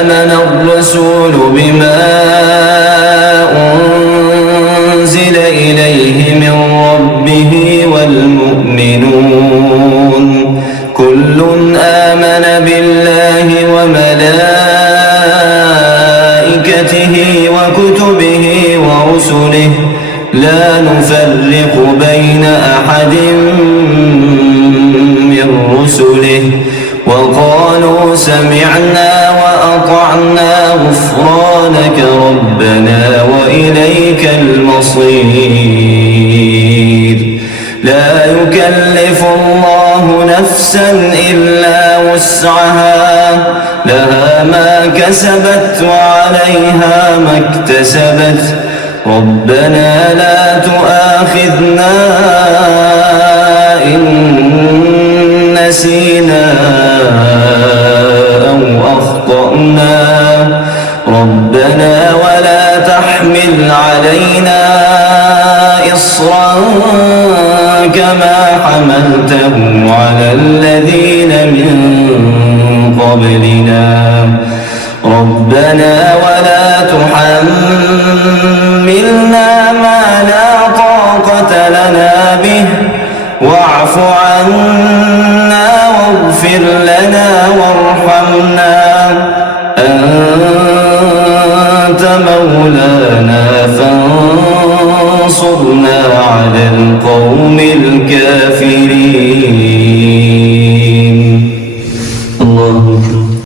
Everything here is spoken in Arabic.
آمن الرسول بما أنزل إليه من ربه والمؤمنون كل آمن بالله وملائكته وكتبه ورسله لا نفرق بين أحد من رسله وقالوا سمعنا وأطعنا غفرانك ربنا وإليك المصير لا يكلف الله نفسا إلا وسعها لها ما كسبت وعليها ما اكتسبت ربنا لا تؤاخذنا إن نسينا أو أخطأنا ربنا ولا تحمل علينا إصرا كما حملته على الذين من قبلنا ربنا ولا تحملنا ما لا طاقة لنا به واعف عنا واغفر لنا وارحمنا أنت مولانا فانصرنا على القوم الكافرين.